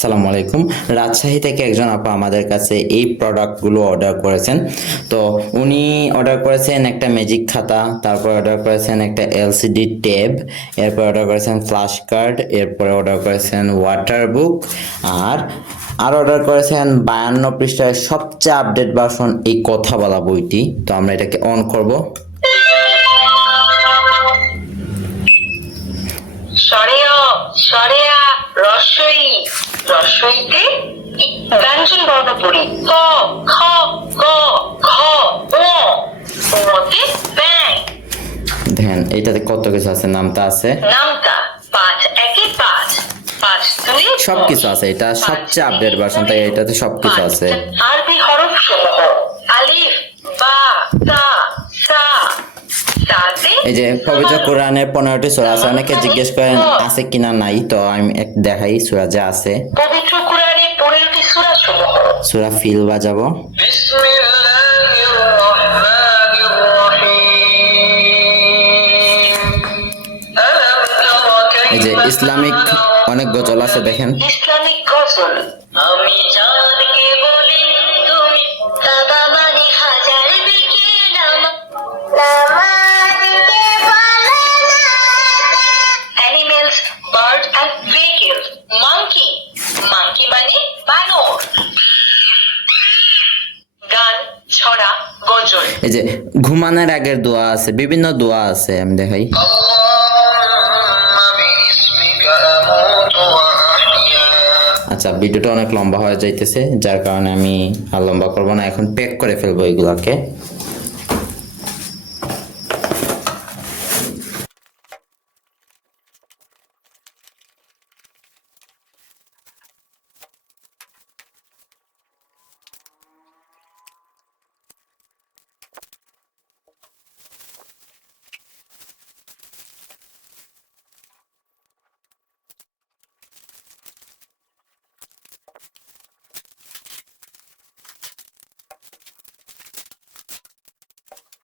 আসসালামু আলাইকুম। রাজশাহী থেকে একজন আপা আমাদের কাছে এই প্রোডাক্টগুলো অর্ডার করেছেন। তো উনি অর্ডার করেছেন একটা ম্যাজিক খাতা, তারপর অর্ডার করেছেন একটা এলসিডি ট্যাব, এরপর অর্ডার করেছেন ফ্ল্যাশ কার্ড, এরপরে অর্ডার করেছেন ওয়াটার বুক, আর অর্ডার করেছেন 52 পৃষ্ঠার সবচেয়ে আপডেট ভার্সন এই কথা বলা বইটি। তো আমরা এটাকে অন করব। সরেয় সরেয়া রসই রসইতে ব্যঞ্জন বর্ণ পড়ি ক খ গ ঘ ও ওতে ব্যাং। দেখেন এইটাতে কত কিছু আছে, নামতা আছে, নামতা 5 একে 5 5 দুই সবকিছু আছে। এটা সবচেয়ে আপডেট ভার্সন, তাই এটাতে সবকিছু আছে। আরবি হরফ সমূহ আলিফ বা তা সা সাতে এই যে পবিত্র কোরআনের 15টি সূরা আছে। অনেকে জিজ্ঞেস করেন আছে কিনা নাই, তো আমি এক দেখাই সূরা যে আছে। পবিত্র কোরআনে 15টি সূরা সমূহ সূরা ফিল বাজাবো। বিসমিল্লাহির রহমানির রহিম। এই যে ইসলামিক অনেক গজল আছে, দেখেন। ইসলামিক গজল আমি চাঁদকে বলি তুমি বাবা মানে হাজার বিকে animals bird and vehicle monkey monkey মানে বানর গান ছড়া গজল। এই যে ঘুমানোর আগের দোয়া আছে, বিভিন্ন দোয়া আছে, আমি দেখাই। আচ্ছা, ভিডিওটা অনেক লম্বা হয়ে যাইতেছে, যার কারণে আমি আর লম্বা করবো না, এখন প্যাক করে ফেলবো এগুলাকে।